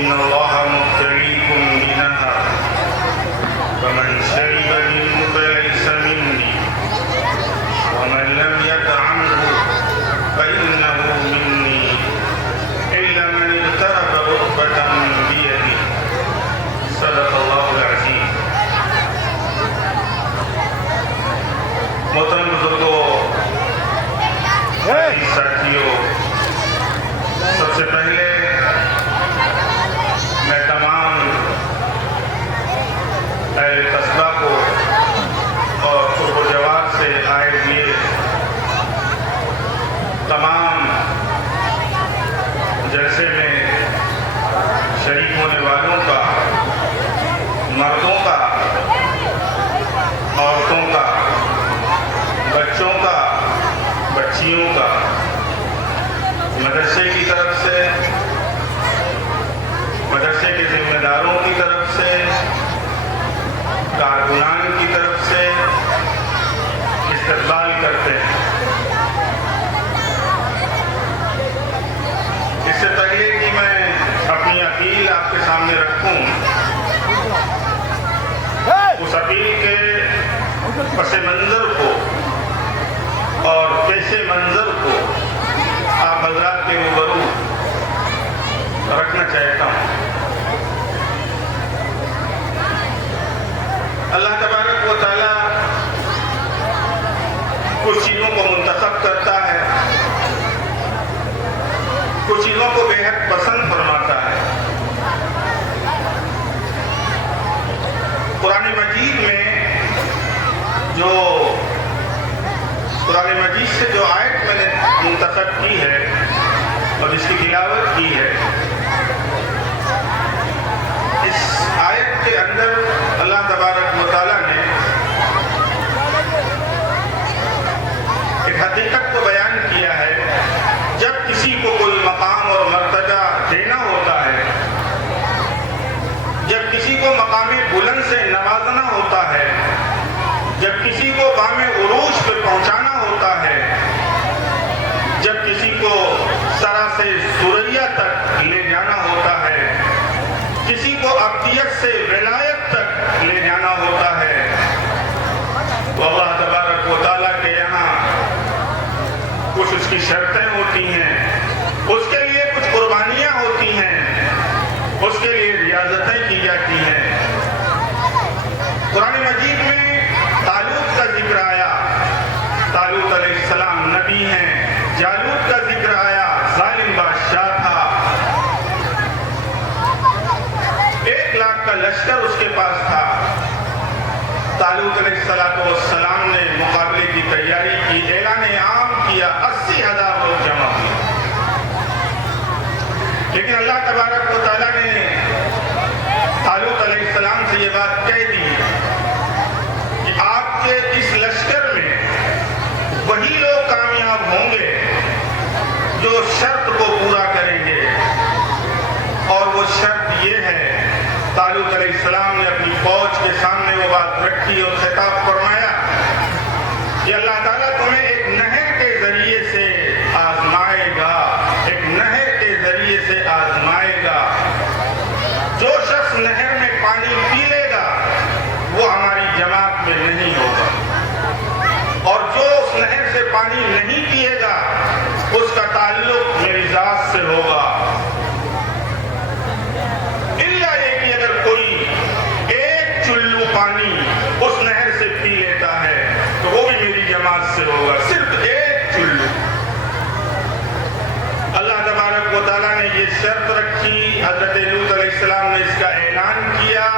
إن الله مبتليكم بنهر فمن شرب منه فليس مني ومن لم يطعمه فإنه مني إلا من اغترف غرفة بيده صدق الله العظيم. محترم بزرگوں، ساتھیوں، سب سے پہلے میں تمام اہل قصبہ کو اور قرب و جوار سے آئے ہوئے تمام جلسے میں شریک ہونے والوں کا، مردوں کا، عورتوں کا، بچوں کا، بچیوں کا، مدرسے کی طرف سے، مدرسے کے ذمہ داروں کی طرف سے، کارکنان کی طرف سے استقبال کرتے ہیں۔ اس سے پہلے کہ میں اپنی اپیل آپ کے سامنے رکھوں، اس اپیل کے پس منظر کو اور پیش منظر کو آپ حضرات کے روبرو رکھنا چاہتا ہوں۔ اللہ تبارک و تعالیٰ کچھ چیزوں کو منتخب کرتا ہے، کچھ چیزوں کو بے حد پسند فرماتا ہے۔ قرآن مجید میں قرآن مجید سے جو آیت میں نے منتخب کی ہے اور اس کی تلاوت کی ہے، اس آیت کے اندر اللہ تبارک و تعالیٰ نے ایک حقیقت کو بیان کیا ہے۔ جب کسی کو کوئی مقام اور مرتبہ دینا ہوتا ہے، جب کسی کو مقام بلند سے نوازنا ہوتا ہے، جب کسی کو بام عروج پہ پہنچانا ہوتا ہے، جب کسی کو سرا سے ثریا تک لے جانا ہوتا ہے، کسی کو ابدیت سے ولایت تک لے جانا ہوتا ہے، تو اللہ تبارک و تعالیٰ کے یہاں کچھ اس کی شرطیں ہوتی ہیں، اس کے لیے کچھ قربانیاں ہوتی ہیں، اس کے لیے ریاضتیں کی جاتی ہیں۔ قرآن مجید میں طالوت کا ذکر آیا، طالوت علیہ السلام نبی ہیں۔ جالوت کا ذکر آیا، ظالم بادشاہ تھا، 1,00,000 کا لشکر اس کے پاس تھا۔ طالوت علیہ السلام نے مقابلے کی تیاری کی، اعلان عام کیا، 80,000 لوگ جمع ہوئے۔ لیکن اللہ تبارک و تعالیٰ نے طالوت علیہ السلام سے یہ بات کہہ دی کہ آپ کے اس لشکر میں وہی لوگ کامیاب ہوں گے جو شرط کو پورا کریں گے، اور وہ شرط یہ ہے، طالوت علیہ السلام نے اپنی فوج کے سامنے وہ بات رکھی اور خطاب فرمایا کہ اللہ تعالیٰ تمہیں ایک نہر کے ذریعے سے آزمائے گا، ایک نہر کے ذریعے سے آزمائے گا۔ جو شخص نہر میں پانی پی لے گا وہ ہماری جماعت میں نہیں ہوگا، اور جو اس نہر سے پانی نہیں پیے گا اس کا تعلق میری ذات سے ہوگا، الا یہ کہ اگر کوئی ایک چلو پانی اس نہر سے پی لیتا ہے تو وہ بھی میری جماعت سے ہوگا، صرف ایک چلو۔ اللہ تبارک و تعالیٰ نے یہ شرط رکھی، حضرت لوط علیہ السلام نے اس کا اعلان کیا،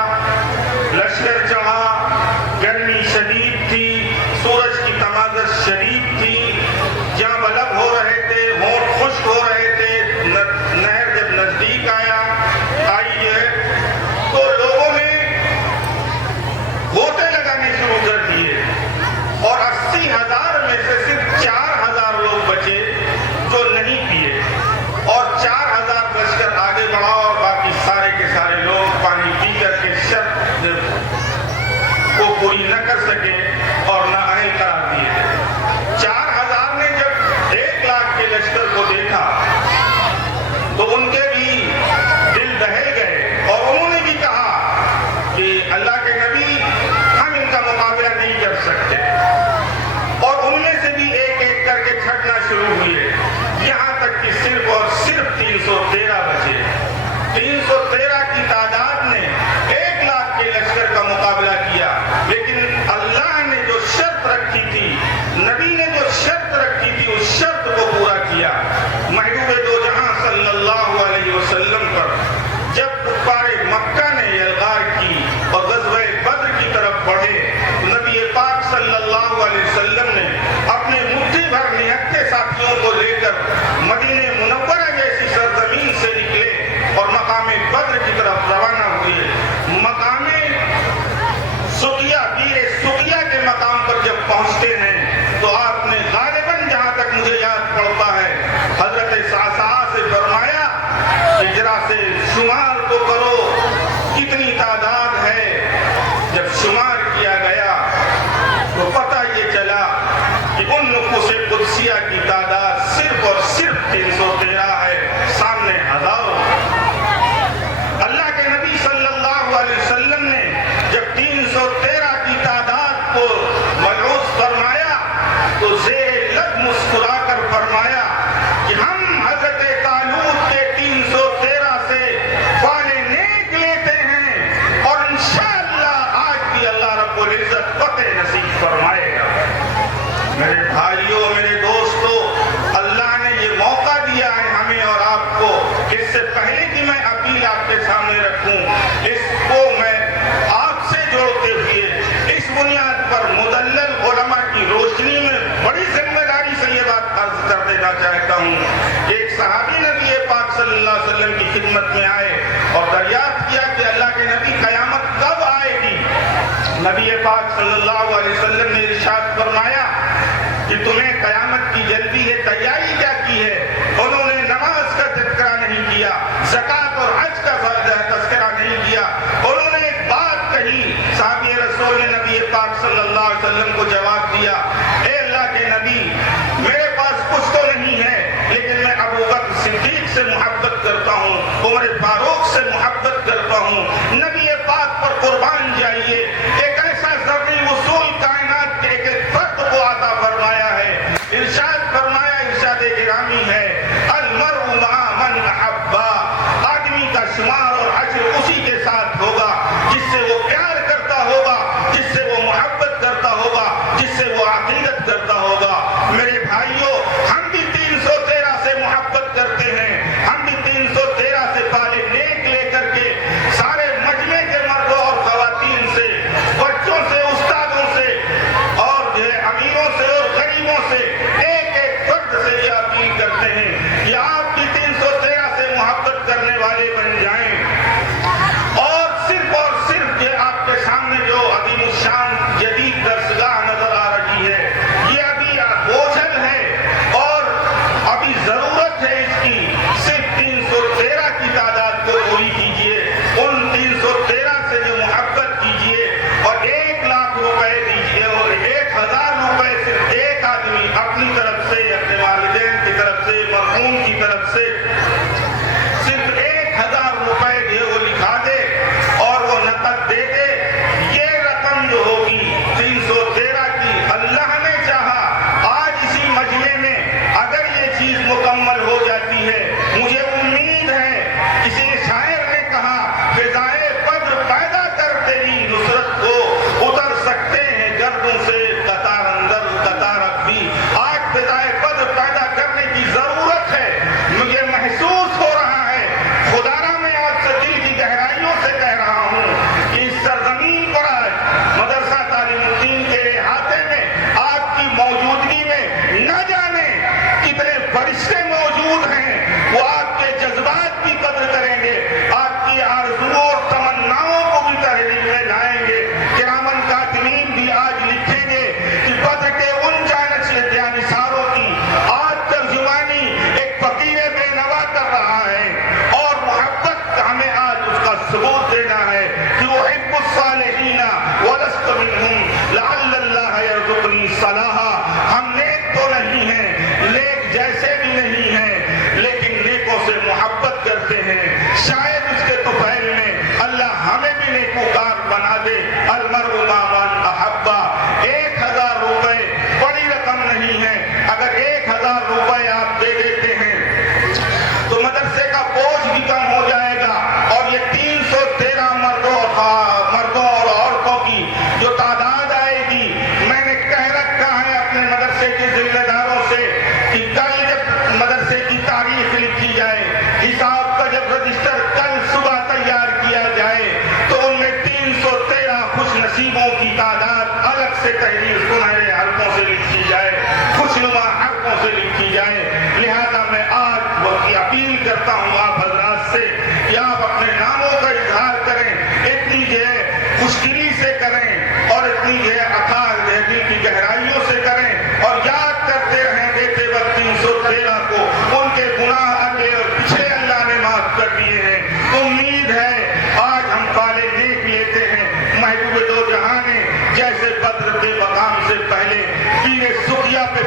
لشکر چڑھا، گرمی شدید تھی، سورج کی تمازت شدید تھی، جہاں بلب ہو رہے تھے، ہونٹ خشک ہو رہے تھے، نہر جب نزدیک آئی ہے تو لوگوں نے غوطے لگانے شروع کر دیے، اور 80,000 میں سے صرف 4,000 لوگ بچے جو نہیں پیے، اور 4,000 لشکر آگے بڑھا اور باقی 313 کی تعداد نے 1 لاکھ کے لشکر کا مقابلہ کیا، لیکن اللہ نے جو شرط رکھی تھی، نبی نے جو شرط رکھی تھی، اس شرط کو پورا کیا۔ محبوب دو جہاں صلی اللہ علیہ وسلم پر جب کفار مکہ نے یلغار کی اور غزوہ بدر کی طرف بڑھے، نبی پاک صلی اللہ علیہ وسلم نے اپنے مٹھی بھر نہتے ساتھیوں کو لے کر مدینہ منورہ جیسی سرزمین سے نکلے اور مقام بدر کی طرف روانہ ہوئے۔ مقام سقیہ، بیر سقیہ کے مقام پر جب پہنچتے ہیں تو آپ نے غالباً جہاں تک مجھے یاد پڑتا ہے حضرت صعصعہ سے فرمایا کہ ذرا سے شمار تو کرو کتنی تعداد ہے۔ جب شمار کیا گیا تو پتہ یہ چلا کہ ان نفوس قدسیہ کی تعداد صرف اور صرف 313 ہے، سامنے ہزاروں۔ اللہ کے نبی صلی اللہ علیہ وسلم نے جب 313 کی تعداد کو ملحوظ فرمایا تو زیر لب مسکرا کر فرمایا کہ ہم حضرت طالوت کے 313 سے فال نیک لیتے ہیں اور انشاءاللہ آج بھی اللہ رب العزت فتح نصیب فرمائے گا۔ میرے بھائیوں، میرے دوستوں، اللہ نے یہ موقع دیا ہے ہمیں اور آپ کو۔ اس سے پہلے کہ میں اپیل آپ کے سامنے رکھوں، اس کو میں آپ سے جوڑتے ہوئے اس بنیاد پر مدلل علماء کی روشنی میں بڑی ذمہ داری سے یہ بات عرض کر دینا چاہتا ہوں کہ ایک صحابی نبی پاک صلی اللہ علیہ وسلم کی خدمت میں آئے اور دریافت کیا کہ اللہ کے نبی قیامت کب آئے گی؟ نبی پاک صلی اللہ علیہ وسلم نے ارشاد فرمایا کہ تمہیں قیامت کی جلدی ہے، تیاری کیا کی ہے؟ انہوں نے نماز کا تذکرہ نہیں کیا، زکوٰۃ اور حج کا تذکرہ نہیں کیا۔ انہوں نے ایک بات کہی، صحابی رسول نے نبی پاک صلی اللہ علیہ وسلم کو جواب دیا، اے اللہ کے نبی، میرے پاس کچھ تو نہیں ہے لیکن میں ابو بکر صدیق سے محبت کرتا ہوں، عمر فاروق سے محبت کرتا ہوں، نبی پاک پر قربان جائیے۔ ایک ایسا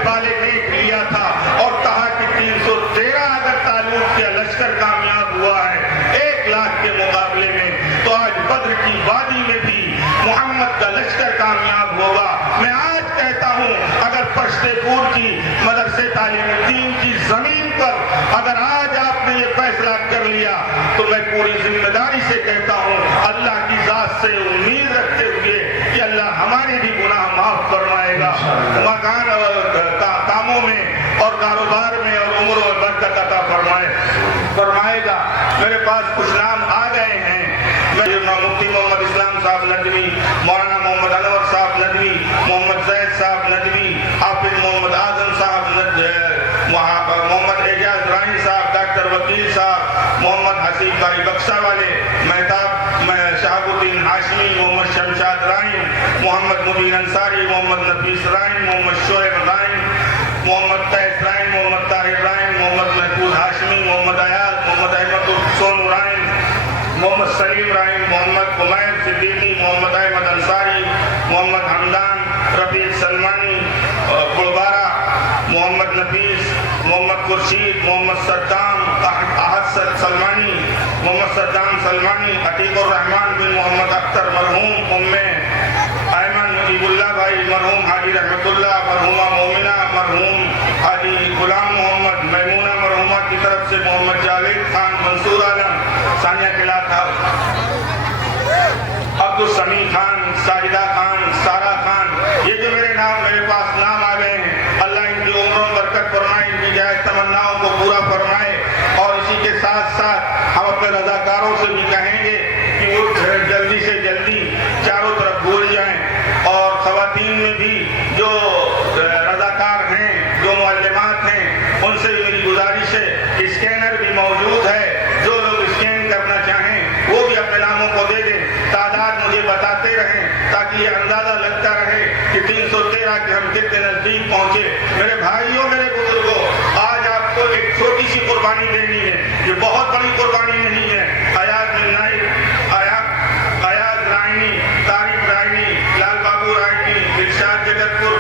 بالغ دیکھ لیا تھا اور کہا کہ 313 اگر طالوت کا لشکر کامیاب ہوا ہے 1 لاکھ کے مقابلے میں، تو آج بدر کی وادی میں بھی محمد کا لشکر کامیاب ہوگا۔ میں آج کہتا ہوں اگر پشتے پور کی مدرسے تعلیم دین کی زمین پر اگر آج آپ نے یہ فیصلہ کر لیا تو میں پوری ذمہ داری سے کہتا ہوں اللہ کی ذات سے امید رکھتے ہوئے کہ اللہ ہمارے بھی گناہ معاف فرمائے گا، مکان کاموں میں اور کاروبار میں اور عمروں میں برکت عطا فرمائے گا۔ میرے پاس کچھ نام آ گئے ہیں، مفتی محمد اسلام صاحب ندوی، مولانا محمد انور صاحب ندوی، محمد زید صاحب ندوی، حافظ محمد اعظم صاحب محمد اعجاز رائن صاحب، ڈاکٹر وکیل صاحب، محمد حسیب بھائی بکسا والے، مہتاب شہاب الدین ہاشمی، محمد شمشاد رائن، محمد مبین انصاری، محمد نفیس رائن، محمد شعیب رائن، محمد قیس رائن، محمد طاہر رائن، محمد محفوظ ہاشمی، محمد ایاز، محمد احمد سونو رائن، محمد سلیم رائن، محمد عمیر صدیقی، محمد احمد انصاری، محمد حمدان، رفیق سلمانی بلبارہ، محمد نفیس، محمد خورشید، محمد صدام احد سلمانی، محمد صدام سلمانی، عتیق الرحمن بن محمد اختر مرحوم، ایمن مجیب اللہ بھائی مرحوم، حاجی رحمت اللہ، مرحومہ مومنہ، مرحوم حاجی غلام محمد، میمونہ مرحومہ کی طرف سے محمد جاوید خان، منصور عالم، ثانیہ قلعہ عبد السمیع خان، ساجدہ خان، سارا خان، یہ جو میرے پاس نام آ گئے ہیں، اللہ ان کی عمروں میں برکت فرمائے، ان کی جائز تمناؤں کو پورا فرمائے، اور اسی کے ساتھ ساتھ ہم اپنے رضاکاروں سے بھی کہیں گے کہ وہ جلدی سے جلدی چاروں طرف بھول جائیں، اور خواتین میں بھی جو رضاکار ہیں، جو معلمات ہیں، ان سے میری گزارش ہے، اسکینر بھی موجود ہے، جو لوگ اسکین کرنا چاہیں وہ بھی اپنے ناموں کو دے دیں، تعداد مجھے بتاتے رہیں تاکہ یہ اندازہ لگتا رہے کہ 313 کے ہم کتنے نزدیک پہنچے۔ میرے بھائیوں، میرے بزرگوں، آج آپ کو ایک چھوٹی سی قربانی دینی ہے، یہ بہت بڑی قربانی نہیں ہے۔ ایاز رائنی، طارق رائنی، لال بابو رائنی، دلشاد جگت پور،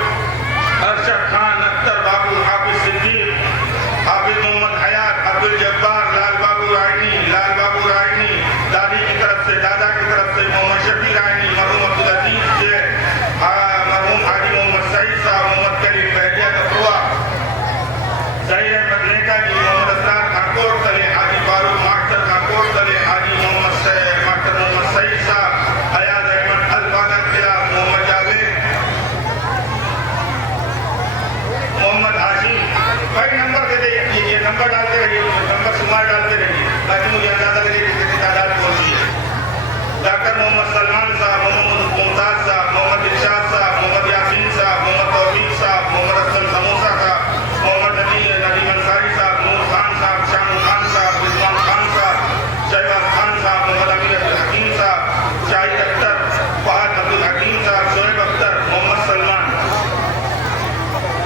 ارشد خان، اختر بابو، حافظ صدیق، حافظ محمد حیات، عبد الجبار، لال بابو رائنی، دادی کی طرف سے، دادا کی طرف سے محمد شفیع رائنی، مرحوم عبدالعزیز سے، مرحوم حاجی محمد سعید صاحب، محمد کریم بہجیہ کپروا، ظہیر احمد نیکا جی، محمد اسرار خانکوٹ تلے، حاجی فاروق ماکٹر خانکوٹ تلے، حاجی ماکٹر محمد سعید صاحب، ایاز احمد الفاظ قلعہ، محمد جاوید، محمد ہاشم۔ بھائی نمبر دے دیں، یہ نمبر ڈالتے رہیے، نمبر شمار ڈالتے رہیے تاکہ مجھے اندازہ لگے کہ کتنی تعداد پہنچی ہے۔ ڈاکٹر محمد سلمان صاحب، محمد ممتاز صاحب، محمد ارشاد صاحب، محمد یاسین صاحب، محمد توفیق صاحب، محمد افضل سموسہ صاحب، محمد ندیم انصاری صاحب، نور خان صاحب، شام خان صاحب، رضوان خان صاحب، شہباز خان صاحب، محمد امیر عبدالحکیم صاحب، شاہد اختر، فہد عبدالحکیم صاحب، شعیب اختر، محمد سلمان۔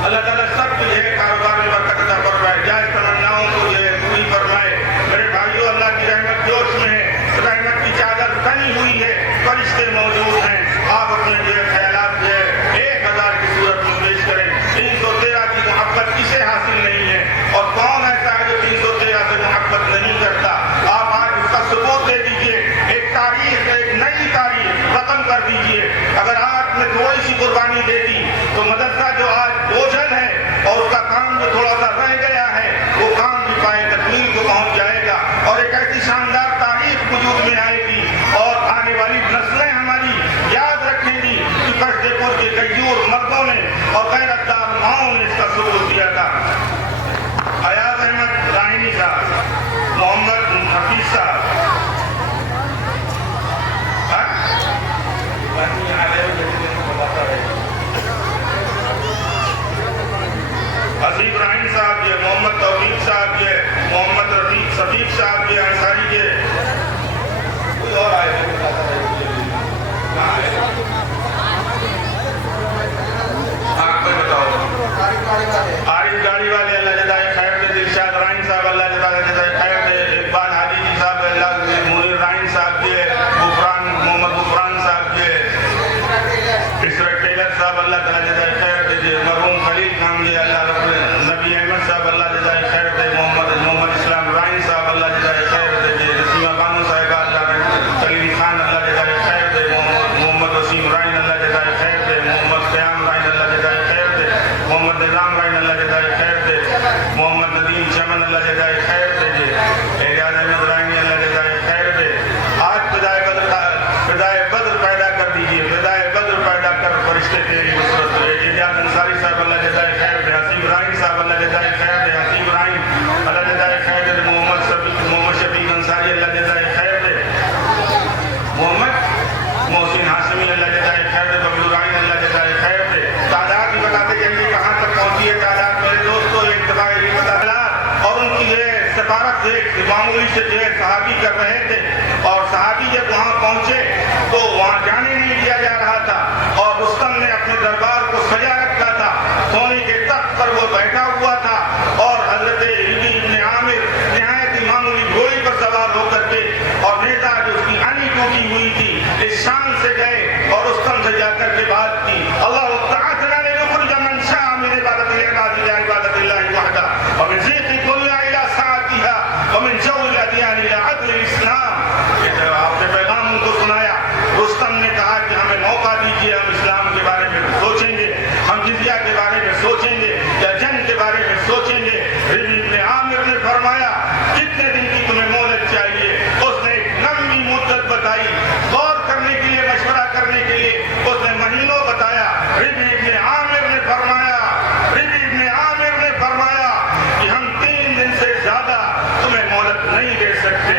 اللہ تعالیٰ سب کو یہ کاروبار میں برکت عطا فرمائے، جائز تمناؤں کو یہ پوری فرمائے۔ میرے بھائیوں، اللہ کی رحمت جوش میں ہے، رحمت کی چادر تنی ہوئی ہے، فرشتے موجود ہیں، آپ اپنے جو خیالات جو 1000 کی صورت میں پیش کریں۔ 313 کی محبت کسے حاصل نہیں ہے، اور کون ایسا ہے جو 313 سے محبت نہیں کرتا؟ آپ آج اس کا ثبوت دے دیجئے، ایک تاریخ، ایک نئی تاریخ رقم کر دیجئے۔ اگر آپ نے تھوڑی سی قربانی دے دی تو مدرسہ جو آج بوجھل ہے اور اس کا کام جو تھوڑا سا رہ گیا ہے وہ کام بھی پائے تکمیل کو پہنچ جائے گا، اور ایک ایسی شاندار تاریخ وجود میں آئے گی، اور آنے والی نسلیں ہماری یاد رکھیں گی کہ پشتے پور کے غیور مردوں نے اور غیرتدار ماؤں نے اس کا ثبوت دیا تھا۔ ایاز احمد رائنی صاحب، محمد حفیظ صاحب، حسیب رائن صاحب جی، محمد توفیق صاحب جی، محمد رفیق صدیق صاحب جی، انصاری جی، کوئی اور آئے ہیں کہاں آئے؟ ہاں کوئی بتاؤ۔ عارف گاڑی والے اللہ جزائے خیر دے، دلشاد رائن صاحب اللہ جزائے خیر دے، اقبال حاجی جی صاحب سے جو ہے صحابی کر رہے تھے، اور صحابی جب وہاں پہنچے تو وہاں جانے نہیں دیا جا رہا تھا، اور رستم نے اپنے دربار کو سجا رکھا تھا، سونے کے تخت پر وہ بیٹھا ہوا تھا، اور حضرت ربیع ابن عامر نہایت معمولی گھوڑی پر سوار ہو کر کے، اور نیزا جو اس کی آنی ٹوٹی ہوئی تھی اس شان سے گئے اور رستم سے جا کر کے بات کی، اللہ تعالی نے یخرج من شاء من عبادۃ العباد الى عبادۃ اللہ وحدہ ومن ضیق الدنیا الى سعتها ومن جور الادیان الى عدل الاسلام۔ یہ جب آپ نے پیغام ان کو سنایا، رستم نے کہا کہ ہمیں موقع دیجیے، ہم اسلام کے بارے میں سوچیں گے، ہم جزیہ کے بارے میں سوچیں گے، یا جنگ کے بارے میں سوچیں گے۔ ربیع ابن عامر نے فرمایا کتنے دن کی تمہیں مہلت چاہیے؟ اس نے ایک لمبی مدت بتائی، غور کرنے کے لیے، مشورہ کرنے کے لیے اس نے مہینوں بتایا۔ ربیع ابن عامر نے فرمایا کہ ہم 3 دن سے زیادہ تمہیں مہلت نہیں دے سکتے،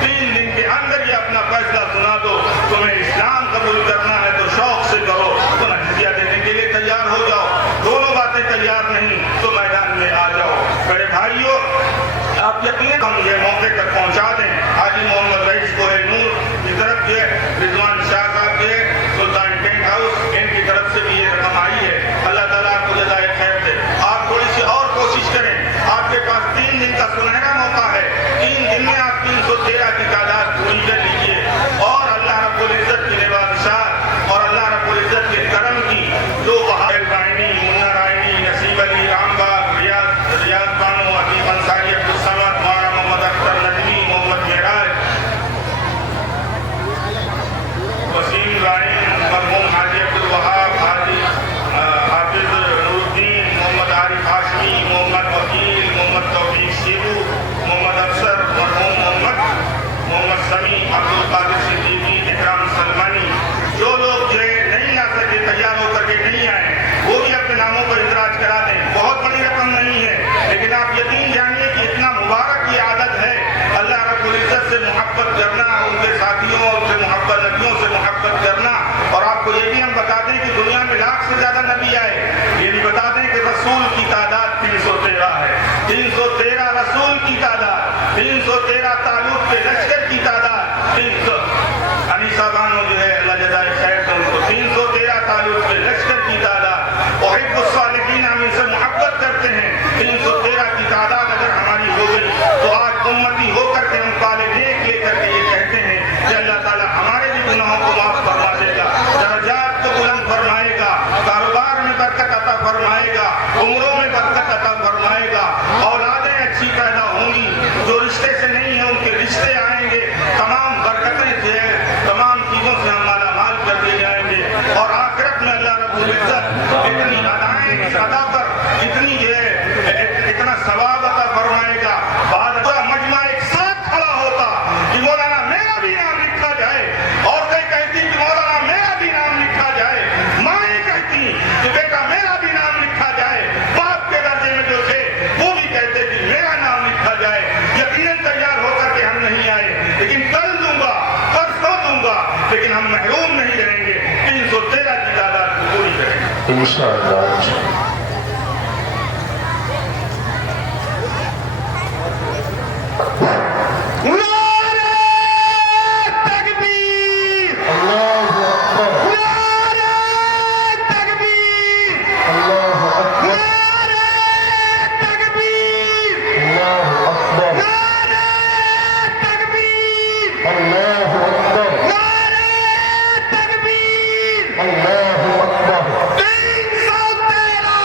3 دن کے اندر یہ اپنا فیصلہ سنا دو، تمہیں اسلام قبول کرنا ہے تو شوق سے کرو، تمہیں جزیہ دینے کے لیے تیار ہو جاؤ، دونوں باتیں تیار نہیں تو میدان میں آ جاؤ۔ میرے بھائیوں، آپ یقین ہم یہ موقع تک پہنچا دیں، حاجی محمد رئیس کوہ نور کی طرف جو ہے، رضوان شاہ صاحب جو ہے سلطان ٹینٹ ہاؤس، ان کی طرف سے بھی یہ رقم آئی ہے، اللہ تعالیٰ آپ کو جزائے خیر دے۔ آپ تھوڑی سی اور کوشش کریں، آپ کے پاس 3 دن کا سنہرا موقع ہے، 3 دن میں آپ 313 کی تعداد پوری کر لیجیے، اور اللہ رب العزت کی نوازشات اور اللہ رب العزت کے کرم کی جو بہار رائنی، منا رائنی، نصیب علی، رام باغ، ریاض بانو، عظیم انصاری، عبدالصمد، مولانا محمد اختر ندوی، محمد معراج، وسیم رائن، مرحوم حاجی عبدالوہاب، حاجی حافظ نور الدین، محمد عارف ہاشمی، محمد وکیل، محمد توفیق شیبو، محمد افسر، مرحوم محمد سمیع، عبدالقادر صدیقی، اکرام سلمانی، جو لوگ جو نہیں آ سکے، تیار ہو کر کے نہیں آئے، وہ بھی اپنے ناموں پر اندراج کرا دیں۔ بہت بڑی رقم نہیں ہے، لیکن آپ یقین جانیے کہ اتنا مبارک یہ عادت ہے، اللہ رب العزت سے محبت کرنا، ان کے ساتھیوں اور سے محبت، نبیوں سے محبت کرنا۔ اور آپ کو یہ بھی ہم بتا دیں کہ دنیا میں 1 لاکھ سے زیادہ نبی آئے، یہ بھی بتا دیں کہ رسول کی تعداد 313 ہے، 313 رسول کی تعداد، 313 طالوت کے لشکر کی تعداد، 300 انیسہ بانو جو ہے اللہ جزائے خیر دے ان کو، 313 طالوت کے لشکر کی تعداد، احب الصالحین، ہم ان سے محبت کرتے ہیں، 313 کی تعداد اگر ہماری ہو گئی تو آج امتی ہو کر کے ہم پالے نیک لے کر کے یہ کہتے ہیں کہ اللہ تعالیٰ ہمارے بھی گناہوں کو معاف فرما دے گا، درجات کو بلند فرمائے گا، کاروبار میں برکت عطا فرمائے گا، عمروں میں برکت عطا فرمائے گا، اولادیں اچھی پیدا ہوں گی، جو رشتے سے نہیں ہیں ان کے رشتے آئیں گے، تمام برکتیں جو ہے تمام چیزوں سے ہم مالا مال کر دیے جائیں گے، اور آخرت میں اللہ رب العزت اتنی ادائیں اس ادا پر اتنی جو ہے اتنا ثواب عطا فرمائے گا، بعد مجمع ایک ساتھ کھڑا ہوتا کہ مولانا میرا بھی نام لکھا جائے، اور کئی کہتی کہ مولانا میرا بھی نام لکھا جائے، مائیں کہتی کہ بیٹا میرا بھی نام لکھا جائے، باپ کے درجے میں جو تھے وہ بھی کہتے کہ میرا نام لکھا جائے۔ یقیناً تیار ہو کر کے ہم نہیں آئے، لیکن کل دوں گا، پرسوں دوں گا، لیکن ہم محروم نہیں رہیں گے، 313 کی تعداد کو پوری کریں گے انشاءاللہ۔ اللہ اکبر، 313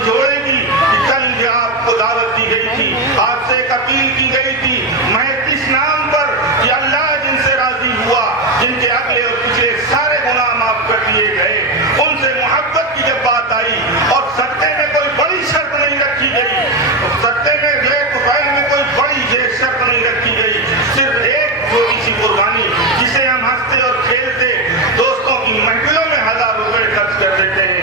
جھنجھوڑے گی کہ کل جو آپ کو دعوت دی گئی تھی، آپ سے ایک اپیل کی گئی تھی، میں اس نام پر کہ اللہ جن سے راضی ہوا، جن کے اگلے اور پچھلے سارے گناہ معاف کر دیے گئے، ان سے محبت کی جب بات آئی اور صدقے میں کوئی بڑی شرط نہیں رکھی گئی، صدقے میں کوئی بڑی شرط نہیں رکھی گئی، صرف ایک چھوٹی سی قربانی جسے ہم ہنستے اور کھیلتے دوستوں کی محفلوں میں 1000 روپے خرچ کر دیتے ہیں،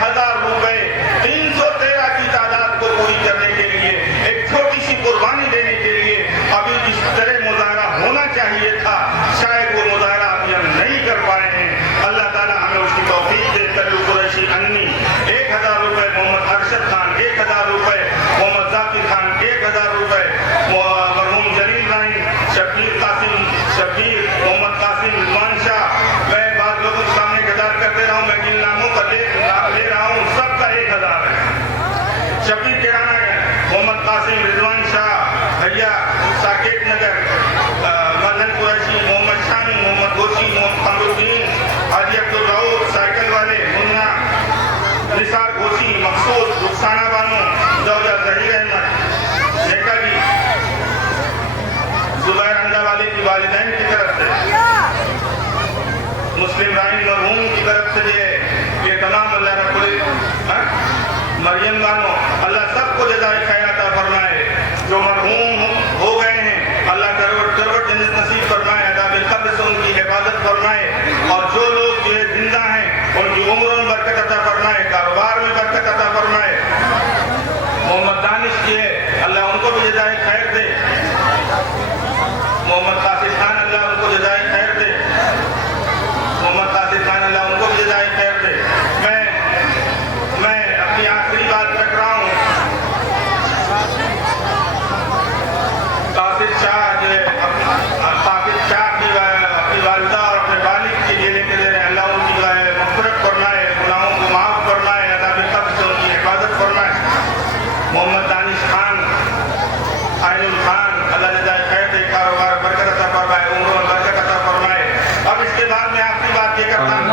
1000 روپے 313 کی تعداد کو پوری کرنے کے لیے، ایک چھوٹی سی قربانی دینے کے لیے ابھی جس طرح مظاہرہ ہونا چاہیے تھا شاید وہ مظاہرہ ابھی ہم نہیں کر پائے ہیں۔ اللہ تعالیٰ ہمیں اس کی توفیق دے۔ کلو قریشی انی 1000 روپے، محمد ارشد خان 1000 روپے، محمد ذاکر خان 1000 روپے، مرحوم جلیل رائن، شبیر محمد قاسم، رضوان شاہ، میں بعض لوگوں کے سامنے گزار کرتے رہا ہوں، میں جن ناموں کا لے رہا ہوں سب کا 1000 ہے۔ شبیر کرانا ہے، محمد قاسم، رضوان شاہ، بھیا ساکیت نگر، مدن قریشی، محمد شامی، محمد گوشی، محمد قمر الدین، حاجی عبدالرؤف، سائیکل والے، منا، نثار گوشی، مقصود، رخسانہ بانو، زوجہ ظہیر احمد، نیکا جی، زبیر انڈا والے کی والدین کی طرف سے، مسلم رائن مرحوم کی طرف سے یہ تمام اللہ رب مریم بانو، اللہ سب کو جزائے خیر عطا فرمائے، جو مرحوم ہو گئے ہیں اللہ کروٹ جنت نصیب فرمائے، عذاب قبر سے ان کی حفاظت فرمائے، اور جو لوگ جو زندہ ہیں ان کی عمروں میں برکت عطا فرمائے، کاروبار میں برکت عطا فرمائے۔ محمد دانش کی ہے، اللہ ان کو بھی جزائے خیر دے، محمد قاسم خان اللہ ان کو جزائے خیر دے، محمد قاسم خان اللہ ان کو بھی جزائے خیر دے۔ میں اپنی آخری بات رکھ رہا ہوں، قاسم شاہ جو ہے قاسم شاہ کی اپنی والدہ اور اپنے والد کی لینے کے لیے اللہ ان کی مغفرت فرمائے، گناہوں کو معاف فرمائے، عذاب قبر سے ان کی حفاظت فرمائے۔ محمد دانش خان، عین الخان، اللہ جزائے خیر دے، کاروبار برکت عطا فرمائے، عمروں میں برکت عطا فرمائے۔ اب اس کے بعد میں آخری بات یہ کرتا ہوں،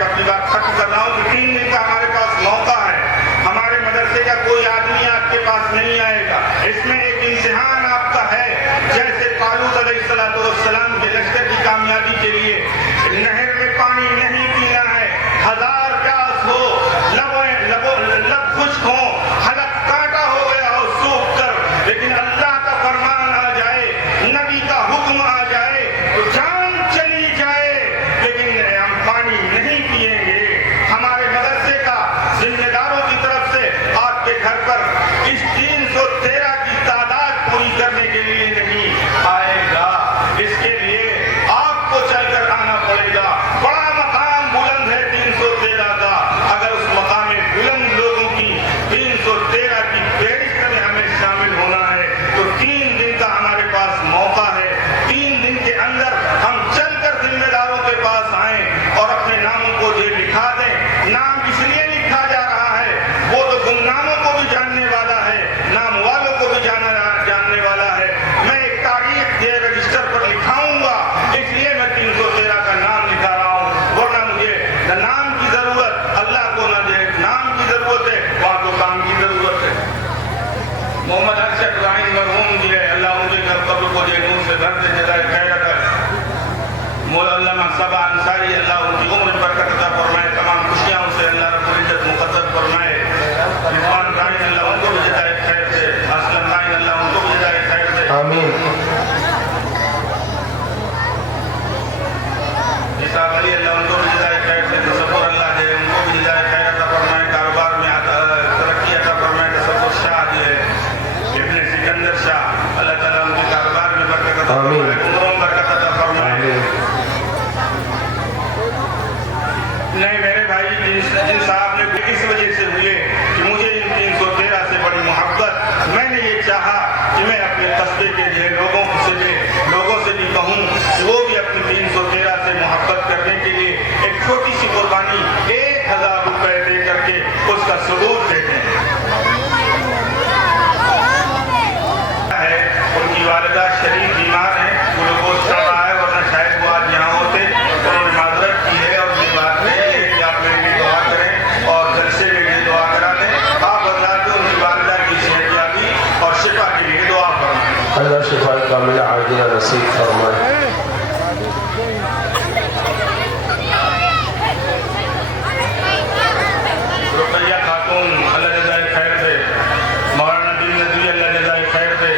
اپنی بات ختم کر رہا ہوں کہ 3 دن کا ہمارے پاس موقع ہے، ہمارے مدرسے کا کوئی آدمی آپ کے پاس نہیں آئے گا، اس میں ایک امتحان آپ کا ہے، جیسے طالوت علیہ السلام کے لشکر کی کامیابی کے لیے نہر میں پانی نہیں پینا ہے، 1000 پیاس ہو، لب خشک ہو، حلق کاٹا ہو گیا ہو سوکھ کر، لیکن اللہ کا فرمان آ جائے، نبی کا حکم آ جائے تو جان چلی جائے، لیکن ہم پانی نہیں پیئیں گے۔ ہمارے مدرسے کا ذمہ داروں کی طرف سے آپ کے گھر پر اس 313 کی تعداد پوری کرنے کے لیے نہیں آئے گا، اس کے لیے آپ کو چل کر آنا پڑے گا۔ بڑا مقام بلند ہے 313 کا، اگر اس مقام بلند لوگوں کی 313 کی فہرست میں ہمیں شامل ہونا ہے تو 3 دن کا ہمارے پاس موقع ہے، 3 دن کے اندر ہم چل کر ذمہ داروں کے پاس آئیں اور اپنے ناموں کو یہ لکھا دیں۔ نام اس لیے لکھا جا رہا ہے، وہ تو گمناموں کو بھی جاننے والا ہے، نام والوں کو بھی جاننے والا ہے۔ میں ایک تاریخ کے رجسٹر پر لکھاؤں گا، اس لیے میں 313 کا نام لکھا رہا ہوں، ورنہ مجھے نہ نام کی ضرورت، اللہ کو نہ نام کی ضرورت ہے، وہاں تو کام کی ضرورت ہے۔ محمد ارشد رائن مرحوم جی ہے، اللہ ان کے قبر کو نور سے بھر دے، جزائے خیر عطا۔ مولا علامہ صبا انصاری اللہ ان کی عمر میں برکت عطا فرمائے، تمام خوشیاں ان سے اللہ رب العزت مقدر فرمائے۔ رضوان رائن اللہ ان کو بھی جزائے خیر دے، اسلم رائن اللہ ان کو بھی جزائے خیر دے، آمین۔ نثار علی اللہ ان کو بھی جزائے خیر دے، تصور اللہ دے ان کو بھی جزائے خیر عطا فرمائے، کاروبار میں ترقی عطا فرمائے۔ تصور شاہ جو ہے ابن سکندر شاہ، اللہ تعالیٰ ان کے کاروبار میں برکت عطا فرمائے، عمروں میں برکت عطا فرمائے۔ نہیں میرے بھائی جن صاحب نے اس وجہ سے ہوئے کہ مجھے ان 313 سے بڑی محبت، میں نے یہ چاہا کہ میں اپنے قصبے کے لوگوں سے بھی کہوں کہ وہ بھی اپنی 313 سے محبت کرنے کے لیے ایک چھوٹی سی قربانی 1000 روپے دے کر کے اس کا ثبوت دے دیں۔ ان کی والدہ شریف بیمار ہیں، گلوکوز چڑھ رہا ہے، ورنہ شاید وہ آج یہاں ہوتے، انہوں نے معذرت کی ہے، اور یہ بات نہیں ہے کہ آپ میرے لیے دعا کریں اور جلسے میں یہ دعا کرا لیں۔ فرمائے. رقیہ خاتون اللہ جزائے خیر دے. مولانا دین ندوی اللہ جزائے خیر دے.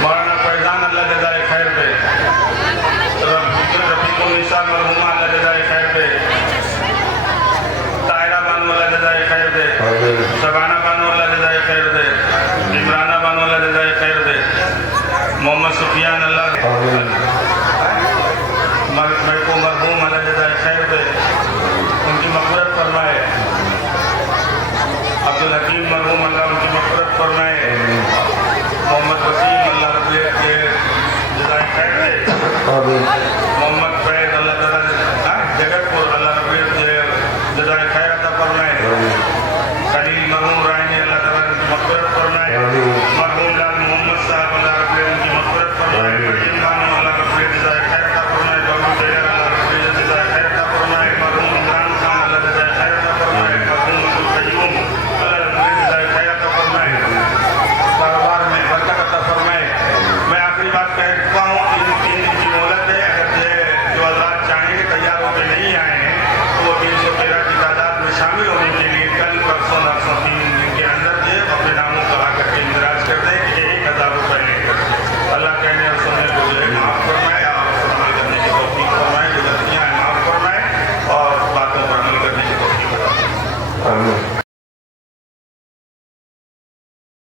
مولانا فیضان اللہ جزائے خیر دے. رفیق النساء مرحومہ اللہ جزائے خیر دے. طاہرہ بانو اللہ جزائے خیر دے. شبانہ بانو اللہ جزائے خیر دے. عمرانہ بانو اللہ جزائے خیر دے. محمد سفیان اللہ کو مرحوم اللہ جزائے خیر دے. ان کی مغفرت فرمائے. عبدالحکیم مرحوم اللہ ان کی مغفرت فرمائے. محمد وسیم اللہ رب کے جزائے خیر دے. محمد